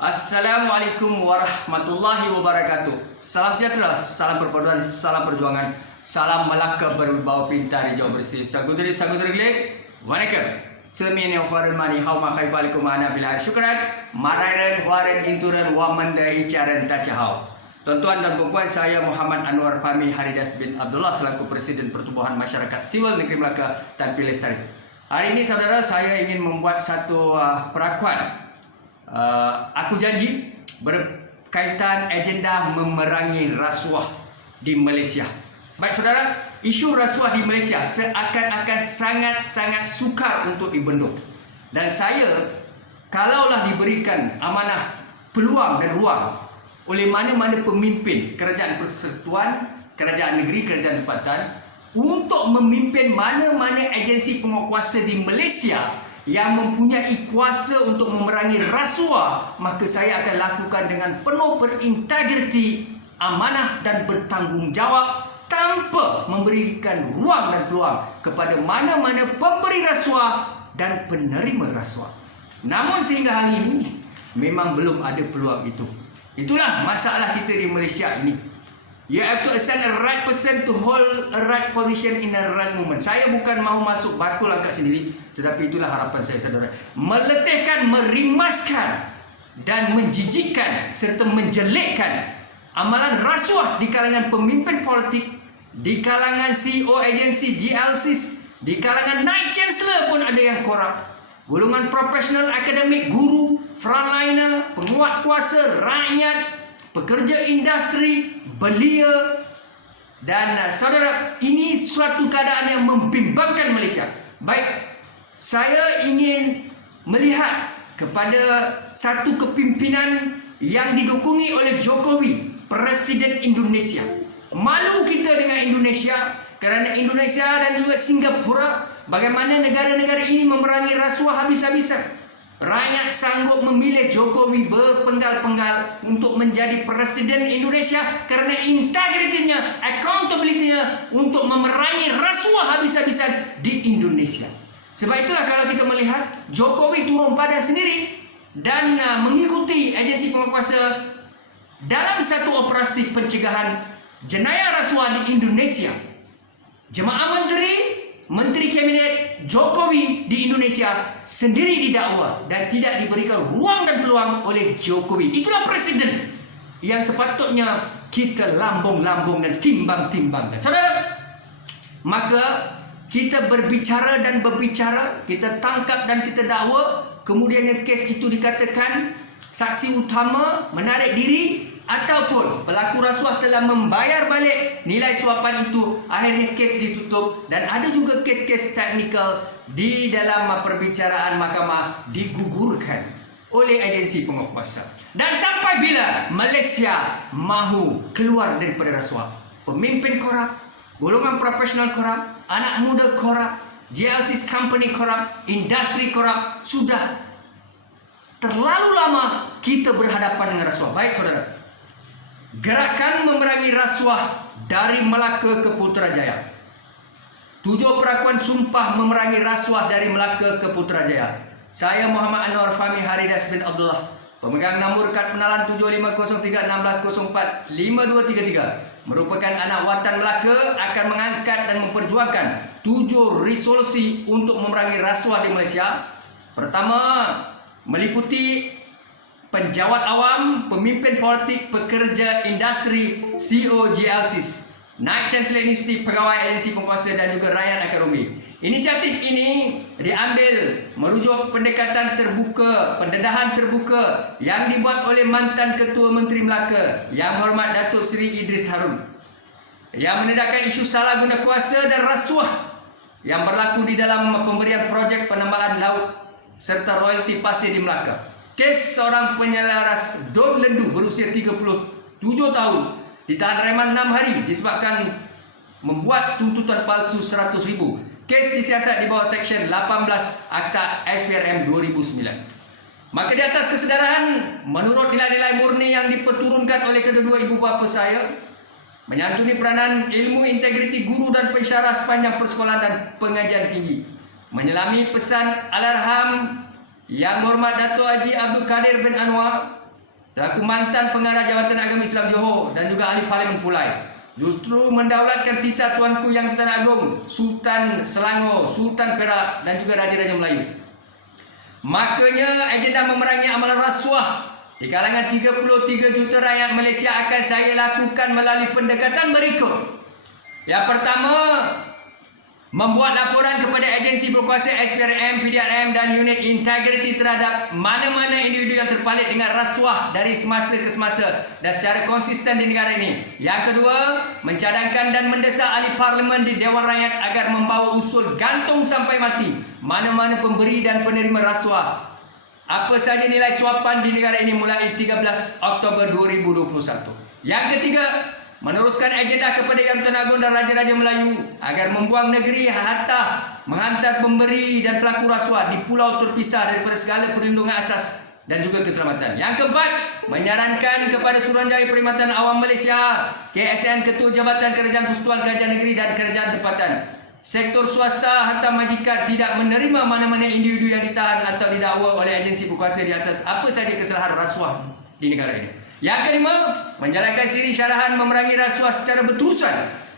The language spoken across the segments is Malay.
Assalamualaikum warahmatullahi wabarakatuh. Salam sejahtera, salam perpaduan, salam perjuangan, salam Melaka berbau pintar hijau bersih. Sagudari gelap, wanakkam. Semin yang huaran mani hauma khaifalikum ana bilhar syukran. Marairan huaran inturan wa manda icaran tacahau. Tuan-tuan dan puan, saya Muhammad Anwar Fahmi Haridas bin Abdullah selaku Presiden Pertubuhan Masyarakat Sivil Negeri Melaka Tanpi Lestari. Hari ini saudara, saya ingin membuat satu perakuan. Aku janji berkaitan agenda memerangi rasuah di Malaysia. Baik saudara, isu rasuah di Malaysia seakan-akan sangat-sangat sukar untuk dibendung. Dan saya, kalaulah diberikan amanah, peluang dan ruang oleh mana-mana pemimpin kerajaan persekutuan, kerajaan negeri, kerajaan tempatan untuk memimpin mana-mana agensi penguatkuasa di Malaysia yang mempunyai kuasa untuk memerangi rasuah, maka saya akan lakukan dengan penuh berintegriti, amanah dan bertanggungjawab tanpa memberikan ruang dan peluang kepada mana-mana pemberi rasuah dan penerima rasuah. Namun sehingga hari ini memang belum ada peluang itu. Itulah masalah kita di Malaysia ini. You have to assign a right person to hold a right position in a right moment. Saya bukan mahu masuk bakul angkat sendiri, tetapi itulah harapan saya saudara. Meletihkan, merimaskan dan menjijikkan serta menjelekkan amalan rasuah di kalangan pemimpin politik, di kalangan CEO agensi GLCs, di kalangan Night Chancellor pun ada yang korup. Golongan profesional akademik, guru, frontliner, penguat kuasa, rakyat, pekerja industri, belia. Dan saudara, ini suatu keadaan yang membimbangkan Malaysia. Baik, saya ingin melihat kepada satu kepimpinan yang didukungi oleh Jokowi, Presiden Indonesia. Malu kita dengan Indonesia kerana Indonesia dan juga Singapura, bagaimana negara-negara ini memerangi rasuah habis-habisan. Rakyat sanggup memilih Jokowi berpenggal-penggal untuk menjadi Presiden Indonesia kerana integritinya, accountability-nya untuk memerangi rasuah habis-habisan di Indonesia. Sebab itulah kalau kita melihat Jokowi turun padan sendiri dan mengikuti agensi penguatkuasa dalam satu operasi pencegahan jenayah rasuah di Indonesia. Jemaah Menteri Kabinet Jokowi di Indonesia sendiri didakwa dan tidak diberikan ruang dan peluang oleh Jokowi. Itulah presiden yang sepatutnya kita lambung-lambung dan timbang-timbangkan. Saudara, maka kita berbicara dan berbicara, kita tangkap dan kita dakwa, kemudian kes itu dikatakan saksi utama menarik diri ataupun pelaku rasuah telah membayar balik nilai suapan itu, akhirnya kes ditutup. Dan ada juga kes-kes teknikal di dalam perbicaraan mahkamah digugurkan oleh agensi penguatkuasa. Dan sampai bila Malaysia mahu keluar daripada rasuah? Pemimpin korup, golongan profesional korup, anak muda korup, GLC's company korup, industri korup. Sudah terlalu lama kita berhadapan dengan rasuah. Baik saudara, gerakan memerangi rasuah dari Melaka ke Putrajaya. 7 perakuan sumpah memerangi rasuah dari Melaka ke Putrajaya. Saya Muhammad Anwar Fahmi Haridas bin Abdullah, pemegang nombor kad penalan 750316045233, merupakan anak watan Melaka, akan mengangkat dan memperjuangkan 7 resolusi untuk memerangi rasuah di Malaysia. Pertama, meliputi penjawat awam, pemimpin politik, pekerja industri, CEO GLCs, Night Chancellor University, pegawai agensi penguasa dan juga rakyat akademi. Inisiatif ini diambil merujuk pendekatan terbuka, pendedahan terbuka yang dibuat oleh mantan Ketua Menteri Melaka Yang Hormat Datuk Seri Idris Harun, yang mendedahkan isu salah guna kuasa dan rasuah yang berlaku di dalam pemberian projek penambahan laut serta royalti pasir di Melaka. Kes seorang penyelaras Don Lendu berusia 37 tahun ditahan reman 6 hari disebabkan membuat tuntutan palsu 100,000. Kes disiasat di bawah Seksyen 18 Akta SPRM 2009. Maka di atas kesedaran, menurut nilai-nilai murni yang diperturunkan oleh kedua-dua ibu bapa saya, menyantuni peranan ilmu integriti guru dan pensyarah sepanjang persekolahan dan pengajian tinggi, menyelami pesan Alarham Yang Hormat Dato' Haji Abdul Kadir bin Anwar, selaku mantan pengarah Jabatan Agama Islam Johor dan juga ahli Parlimen Pulai, justru mendaulatkan titah Tuanku Yang Tuan Agong Sultan Selangor, Sultan Perak dan juga Raja-Raja Melayu. Makanya agenda memerangi amalan rasuah di kalangan 33 juta rakyat Malaysia akan saya lakukan melalui pendekatan berikut. Yang pertama, membuat laporan kepada agensi berkuasa SPRM, PDRM dan unit integriti terhadap mana-mana individu yang terpalit dengan rasuah dari semasa ke semasa dan secara konsisten di negara ini. Yang kedua, mencadangkan dan mendesak ahli parlimen di Dewan Rakyat agar membawa usul gantung sampai mati mana-mana pemberi dan penerima rasuah apa saja nilai suapan di negara ini mulai 13 Oktober 2021. Yang ketiga, meneruskan agenda kepada Yang Tuan Agong dan Raja-Raja Melayu agar membuang negeri hatta menghantar pemberi dan pelaku rasuah di pulau terpisah daripada segala perlindungan asas dan juga keselamatan. Yang keempat, menyarankan kepada Suruhanjaya Perkhidmatan Awam Malaysia, KSN, Ketua Jabatan Kerajaan Persekutuan Kerajaan Negeri dan Kerajaan Tempatan, sektor swasta hatta majikan tidak menerima mana-mana individu yang ditahan atau didakwa oleh agensi berkuasa di atas apa saja kesalahan rasuah di negara ini. Yang kelima, menjalankan siri syarahan memerangi rasuah secara berterusan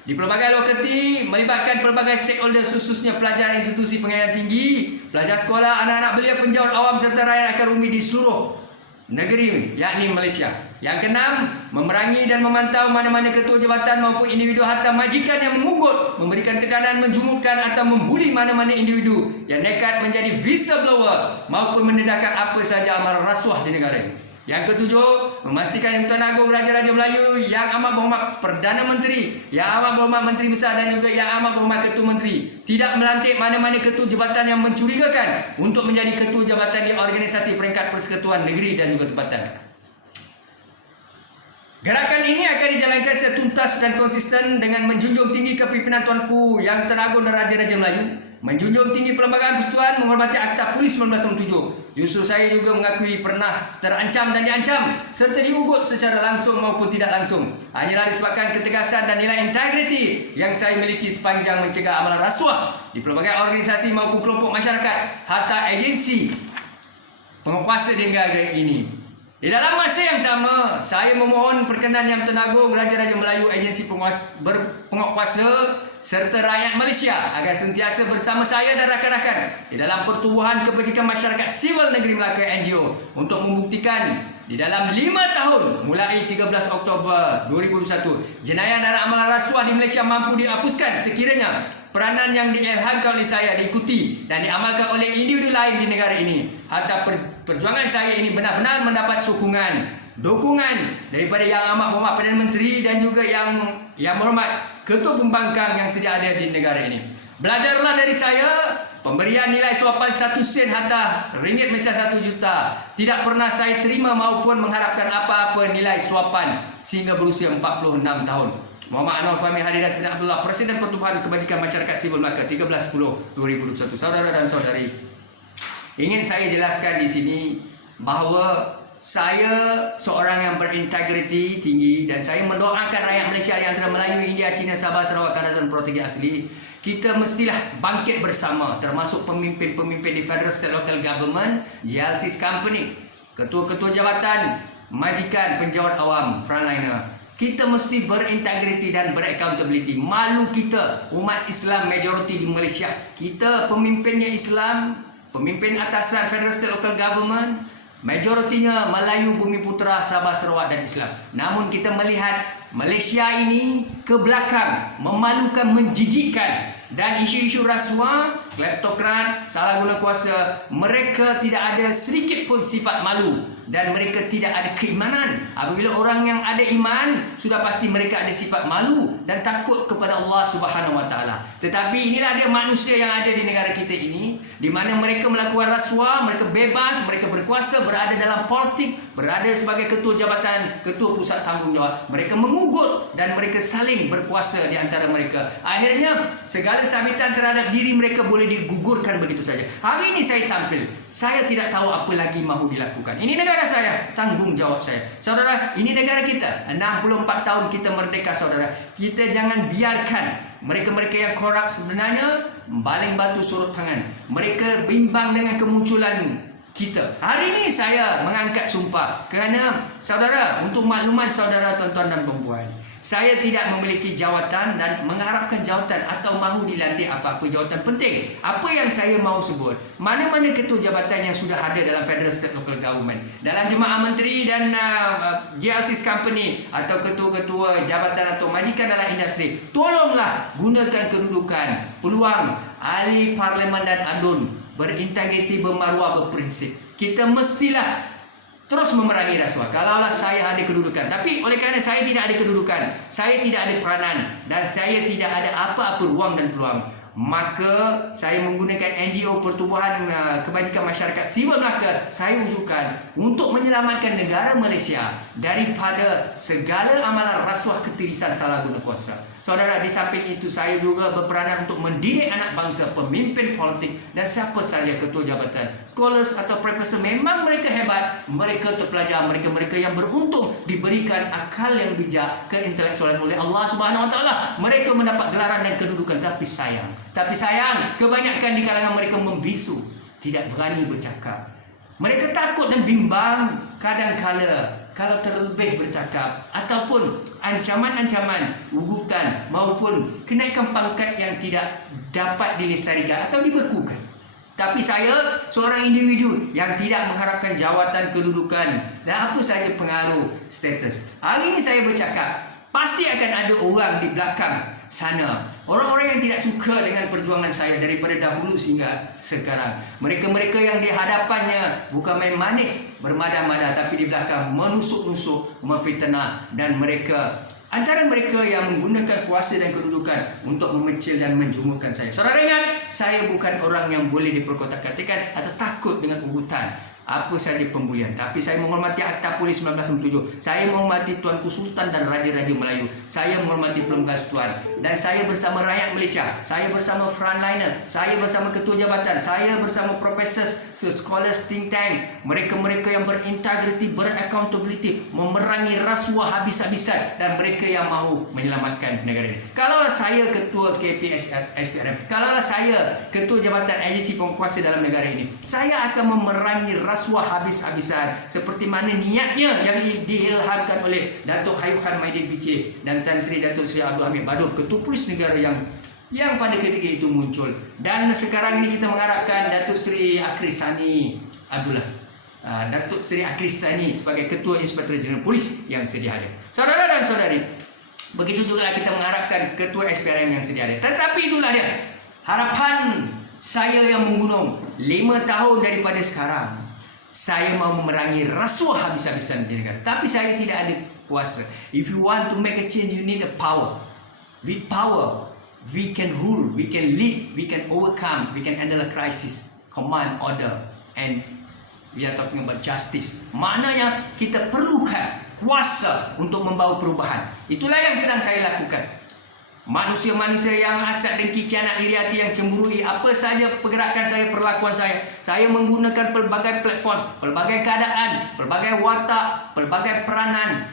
di pelbagai lokasi melibatkan pelbagai stakeholder khususnya pelajar institusi pengajian tinggi, pelajar sekolah, anak-anak belia, penjawat awam serta rakyat akar umum di seluruh negeri yakni Malaysia. Yang keenam, memerangi dan memantau mana-mana ketua jabatan maupun individu harta majikan yang mengugut, memberikan tekanan, menjumurkan atau membuli mana-mana individu yang nekat menjadi whistleblower maupun mendedahkan apa saja amalan rasuah di negara ini. Yang ketujuh, memastikan Yang Tuan Agong Raja-Raja Melayu, Yang Amat Berhormat Perdana Menteri, Yang Amat Berhormat Menteri Besar dan juga Yang Amat Berhormat Ketua Menteri tidak melantik mana-mana ketua jabatan yang mencurigakan untuk menjadi ketua jabatan di organisasi peringkat persekutuan negeri dan juga tempatan. Gerakan ini akan dijalankan secara tuntas dan konsisten dengan menjunjung tinggi kepimpinan Tuanku Yang Tuan Agong dan Raja-Raja Melayu, menjunjung tinggi Perlembagaan Persekutuan, menghormati Akta Polis 1967. Justru saya juga mengakui pernah terancam dan diancam serta diugut secara langsung maupun tidak langsung. Hanyalah disebabkan ketegasan dan nilai integriti yang saya miliki sepanjang mencegah amalan rasuah di pelbagai organisasi maupun kelompok masyarakat hatta agensi penguasa di negara ini. Di dalam masa yang sama, saya memohon perkenan Yang Tuan Agong Raja-Raja Melayu, agensi penguasa serta rakyat Malaysia agar sentiasa bersama saya dan rakan-rakan di dalam pertubuhan kebajikan masyarakat sivil negeri Melaka NGO untuk membuktikan di dalam 5 tahun mulai 13 Oktober 2021 jenayah dan amalan rasuah di Malaysia mampu dihapuskan sekiranya peranan yang diilhamkan oleh saya diikuti dan diamalkan oleh individu lain di negara ini. Hatta perjuangan saya ini benar-benar mendapat dukungan daripada Yang Amat Berhormat Perdana Menteri dan juga Yang Berhormat Ketua Pembangkang yang sedia ada di negara ini. Belajarlah dari saya, pemberian nilai suapan 1 sen hatta ringgit Malaysia 1 juta tidak pernah saya terima maupun mengharapkan apa-apa nilai suapan sehingga berusia 46 tahun. Muhammad Anwar Fahmi Hadiras bin Abdullah, Presiden Pertubuhan Kebajikan Masyarakat Sivil Melaka, 13/10/2021. Saudara dan saudari, ingin saya jelaskan di sini bahawa saya seorang yang berintegriti tinggi dan saya mendoakan rakyat Malaysia yang antara Melayu, India, Cina, Sabah, Sarawak, Kelantan, Portugis asli. Kita mestilah bangkit bersama, termasuk pemimpin-pemimpin di Federal State Local Government, GLC's Company, ketua-ketua jabatan, majikan, penjawat awam, frontliner. Kita mesti berintegriti dan beraccountability. Malu kita, umat Islam majoriti di Malaysia. Kita pemimpinnya Islam, pemimpin atasan Federal State Local Government, majoritinya Melayu, Bumi Putera, Sabah, Sarawak dan Islam. Namun kita melihat Malaysia ini ke belakang, memalukan, menjijikkan. Dan isu-isu rasuah, kleptokrat, salah guna kuasa, mereka tidak ada sedikit pun sifat malu dan mereka tidak ada keimanan. Apabila orang yang ada iman, sudah pasti mereka ada sifat malu dan takut kepada Allah Subhanahu Wa Taala. Tetapi inilah dia manusia yang ada di negara kita ini, di mana mereka melakukan rasuah, mereka bebas, mereka berkuasa, berada dalam politik, berada sebagai ketua jabatan, ketua pusat tanggungjawab. Mereka mengugut dan mereka saling berkuasa di antara mereka. Akhirnya segala sabitan terhadap diri mereka boleh digugurkan begitu saja. Hari ini saya tampil, saya tidak tahu apa lagi mahu dilakukan. Ini negara saya, tanggungjawab saya. Saudara, ini negara kita. 64 tahun kita merdeka, saudara. Kita jangan biarkan mereka-mereka yang korup sebenarnya baling batu surut tangan. Mereka bimbang dengan kemunculan kita. Hari ini saya mengangkat sumpah kerana saudara, untuk makluman saudara tuan-tuan dan puan-puan, saya tidak memiliki jawatan dan mengharapkan jawatan atau mahu dilantik apa-apa jawatan penting. Apa yang saya mahu sebut, mana-mana ketua jabatan yang sudah ada dalam Federal State Local Government, dalam Jemaah Menteri dan GLC's Company, atau ketua-ketua jabatan atau majikan dalam industri, tolonglah gunakan kedudukan, peluang ahli parlimen dan adun, berintegriti, bermaruah, berprinsip. Kita mestilah terus memerangi rasuah. Kalaulah saya ada kedudukan, tapi oleh kerana saya tidak ada kedudukan, saya tidak ada peranan, dan saya tidak ada apa-apa ruang dan peluang, maka saya menggunakan NGO Pertubuhan Kebajikan Masyarakat Sivil Melaka saya wujudkan untuk menyelamatkan negara Malaysia daripada segala amalan rasuah, ketirisan, salah guna kuasa. Saudara, di samping itu saya juga berperanan untuk mendidik anak bangsa, pemimpin politik dan siapa sahaja ketua jabatan, scholars atau profesor. Memang mereka hebat, mereka terpelajar, mereka yang beruntung diberikan akal yang bijak, keintelektualan oleh Allah Subhanahu Wa Taala. Mereka mendapat gelaran dan kedudukan, tapi sayang, kebanyakan di kalangan mereka membisu, tidak berani bercakap. Mereka takut dan bimbang kadang-kala kalau terlebih bercakap, ataupun ancaman-ancaman, ugutan maupun kenaikan pangkat yang tidak dapat dilestarikan atau dibekukan. Tapi saya seorang individu yang tidak mengharapkan jawatan, kedudukan dan apa sahaja pengaruh status. Hari ini saya bercakap, pasti akan ada orang di belakang sana, orang-orang yang tidak suka dengan perjuangan saya daripada dahulu sehingga sekarang. Mereka-mereka yang di hadapannya bukan main manis, bermadah-madah, tapi di belakang menusuk-nusuk, memfitnah, dan mereka antara mereka yang menggunakan kuasa dan kedudukan untuk memecil dan menjumurkan saya. Saudara ingat, saya bukan orang yang boleh diperkotak-katakan atau takut dengan ugutan apa saja pembulian, tapi saya menghormati Akta Polis 1997. Saya menghormati Tuanku Sultan dan Raja-Raja Melayu. Saya menghormati Perlembagaan, dan saya bersama rakyat Malaysia, saya bersama frontliner, saya bersama ketua jabatan, saya bersama profesor, scholars, think tank, mereka-mereka yang berintegriti, beraccountability, memerangi rasuah habis-habisan, dan mereka yang mahu menyelamatkan negara ini. Kalaulah saya ketua KPS SPRM, kalaulah saya ketua jabatan agensi penguasa dalam negara ini, saya akan memerangi rasuah habis-habisan seperti mana niatnya yang diilhamkan oleh Datuk Hayuhan Maidin PC dan Tan Sri Datuk Sri Abdul Hamid Badur, Ketua Polis Negara yang pada ketika itu muncul. Dan sekarang ini kita mengharapkan Datuk Sri Akrisani Abdullah, Datuk Sri Akrisani sebagai Ketua Inspektor Jeneral Polis yang sedia ada. Saudara dan saudari, begitu juga kita mengharapkan Ketua SPRM yang sedia ada. Tetapi itulah dia harapan saya yang menggunung 5 tahun daripada sekarang. Saya mau memerangi rasuah habis-habisan di negara, tapi saya tidak ada kuasa. If you want to make a change, you need a power. With power, we can rule, we can lead, we can overcome, we can handle a crisis, command, order, and we are talking about justice. Maknanya kita perlukan kuasa untuk membawa perubahan. Itulah yang sedang saya lakukan. Manusia-manusia yang hasad, dengki, khianat, iri hati, yang cemburui, apa saja pergerakan saya, perlakuan saya menggunakan pelbagai platform, pelbagai keadaan, pelbagai watak, pelbagai peranan,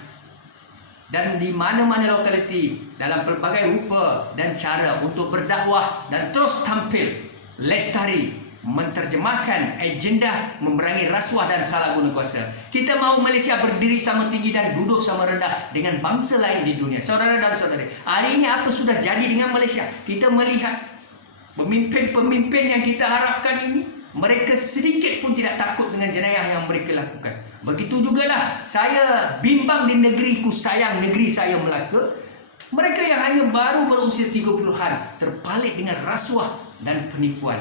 dan di mana-mana lokaliti, dalam pelbagai rupa dan cara untuk berdakwah dan terus tampil lestari, menterjemahkan agenda memerangi rasuah dan salah guna kuasa. Kita mahu Malaysia berdiri sama tinggi dan duduk sama rendah dengan bangsa lain di dunia. Saudara dan saudari, hari ini apa sudah jadi dengan Malaysia? Kita melihat pemimpin-pemimpin yang kita harapkan ini, mereka sedikit pun tidak takut dengan jenayah yang mereka lakukan. Begitu jugalah saya bimbang di negeriku sayang, negeri saya Melaka. Mereka yang hanya baru berusia 30-an terpalit dengan rasuah dan penipuan.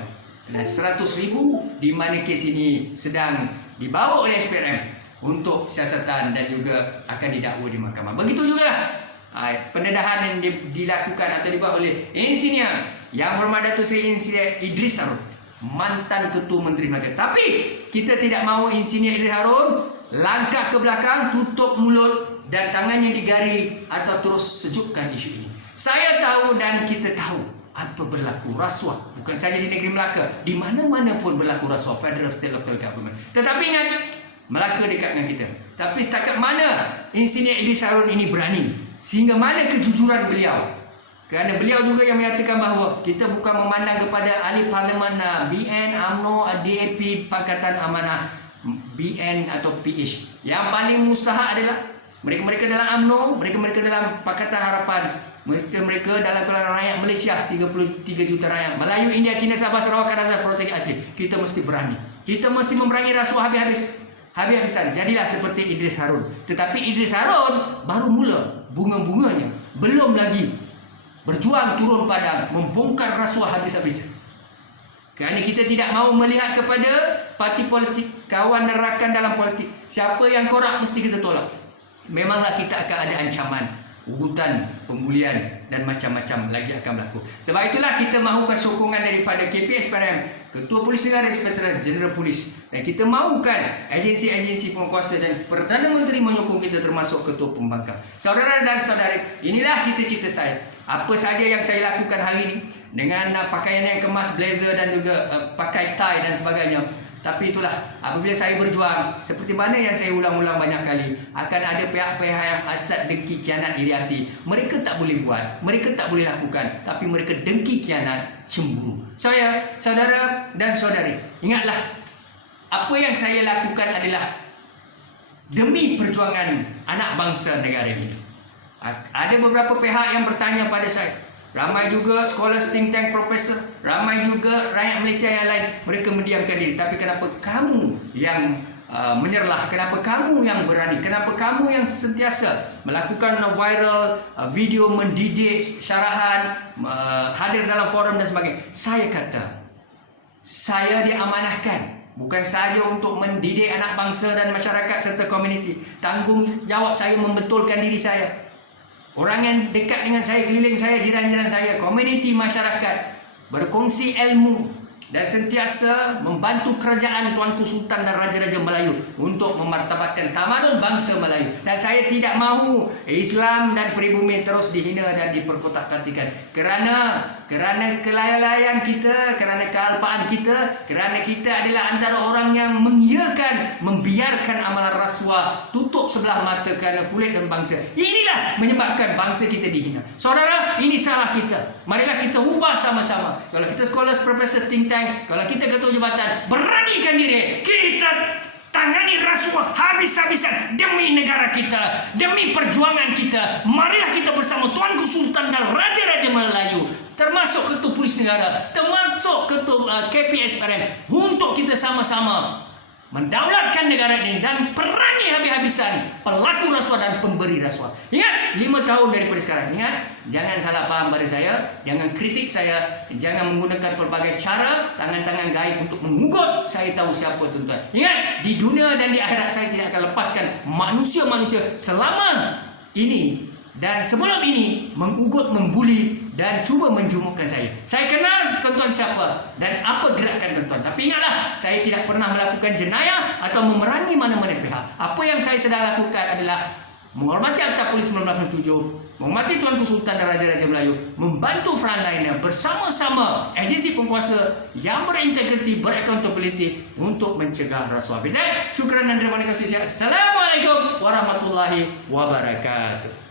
Dan 100,000 di mana kes ini sedang dibawa oleh SPRM untuk siasatan dan juga akan didakwa di mahkamah. Begitu juga pendedahan yang dilakukan atau dibuat oleh Insinyur Yang Hormat Datuk Seri Insinyur Idris Harun, mantan Ketua Menteri Melaka. Tapi kita tidak mahu Insinyur Idris Harun langkah ke belakang, tutup mulut dan tangannya digari atau terus sejukkan isu ini. Saya tahu dan kita tahu apa berlaku rasuah, bukan saja di negeri Melaka, di mana-mana pun berlaku rasuah, Federal State Local Government. Tetapi ingat, Melaka dekat dengan kita. Tapi setakat mana Insinyur Idris Harun ini berani, sehingga mana kejujuran beliau Kerana beliau juga yang menyatakan bahawa kita bukan memandang kepada ahli parlimen BN, UMNO, DAP, Pakatan Amanah, BN atau PH. Yang paling mustahak adalah mereka-mereka dalam UMNO, mereka-mereka dalam Pakatan Harapan, mereka dalam kalangan rakyat Malaysia, 33 juta rakyat Melayu, India, Cina, Sabah, Sarawak, Kedah, Proteksi Asli. Kita mesti berani. Kita mesti memerangi rasuah habis-habisan. Jadilah seperti Idris Harun. Tetapi Idris Harun baru mula bunga-bunganya. Belum lagi berjuang turun padang, membongkar rasuah habis-habisan. Kerana kita tidak mahu melihat kepada parti politik, kawan dan rakan dalam politik. Siapa yang korup mesti kita tolak. Memanglah kita akan ada ancaman, ugutan, pembulian dan macam-macam lagi akan berlaku. Sebab itulah kita mahukan sokongan daripada KPSPRM, Ketua Polis Negara Inspektorat Jeneral Polis, dan kita mahukan agensi-agensi penguasa dan Perdana Menteri menyokong kita, termasuk Ketua Pembangkang. Saudara dan saudari, inilah cita-cita saya. Apa saja yang saya lakukan hari ini dengan pakaian yang kemas, blazer dan juga pakai tie dan sebagainya. Tapi itulah, apabila saya berjuang, seperti mana yang saya ulang-ulang banyak kali, akan ada pihak-pihak yang hasad, dengki, khianat, iri hati. Mereka tak boleh buat, mereka tak boleh lakukan, tapi mereka dengki, khianat, cemburu. Saya, saudara dan saudari, ingatlah, apa yang saya lakukan adalah demi perjuangan anak bangsa negara ini. Ada beberapa pihak yang bertanya pada saya, ramai juga sekolah think tank profesor, ramai juga rakyat Malaysia yang lain, mereka mendiamkan diri. Tapi kenapa kamu yang menyerlah? Kenapa kamu yang berani? Kenapa kamu yang sentiasa melakukan viral video mendidik, syarahan, hadir dalam forum dan sebagainya? Saya kata, saya diamanahkan bukan sahaja untuk mendidik anak bangsa dan masyarakat serta komuniti. Tanggungjawab saya membetulkan diri saya. Orang yang dekat dengan saya, keliling saya, jiran-jiran saya, komuniti masyarakat, berkongsi ilmu dan sentiasa membantu kerajaan Tuanku Sultan dan Raja-Raja Melayu untuk memartabatkan tamadun bangsa Melayu. Dan saya tidak mahu Islam dan peribumi terus dihina dan diperkotak-katikan. Kerana kelalaian kita, kerana kealpaan kita, kerana kita adalah antara orang yang mengiyakan, membiarkan amalan rasuah, tutup sebelah mata kerana kulit dan bangsa. Inilah menyebabkan bangsa kita dihina. Saudara, ini salah kita. Marilah kita ubah sama-sama. Kalau kita sekolah profesor think tank, kalau kita ketua jabatan, beranikan diri. Kita tangani rasuah habis-habisan demi negara kita, demi perjuangan kita. Marilah kita bersama Tuanku Sultan dan Raja-Raja Melayu, termasuk Ketua Polis Negara, termasuk Ketua KPSPRM, untuk kita sama-sama mendaulatkan negara ini dan perangi habis-habisan pelaku rasuah dan pemberi rasuah. Ingat, 5 tahun daripada sekarang. Ingat, jangan salah faham pada saya, jangan kritik saya, jangan menggunakan pelbagai cara, tangan-tangan gaib untuk mengugut saya tahu siapa, tuan-tuan. Ingat, di dunia dan di akhirat saya tidak akan lepaskan manusia-manusia selama ini dan sebelum ini mengugut, membuli dan cuba menjumukkan saya. Saya kenal tuan-tuan siapa dan apa gerakan tuan-tuan. Tapi ingatlah, saya tidak pernah melakukan jenayah atau memerangi mana-mana pihak. Apa yang saya sedang lakukan adalah menghormati Akta Polis 1987, menghormati Tuanku Sultan dan Raja-Raja Melayu, membantu frontline bersama-sama agensi penguasa yang berintegriti, beraccountability untuk mencegah rasuah. Syukran dan terima kasih. Assalamualaikum warahmatullahi wabarakatuh.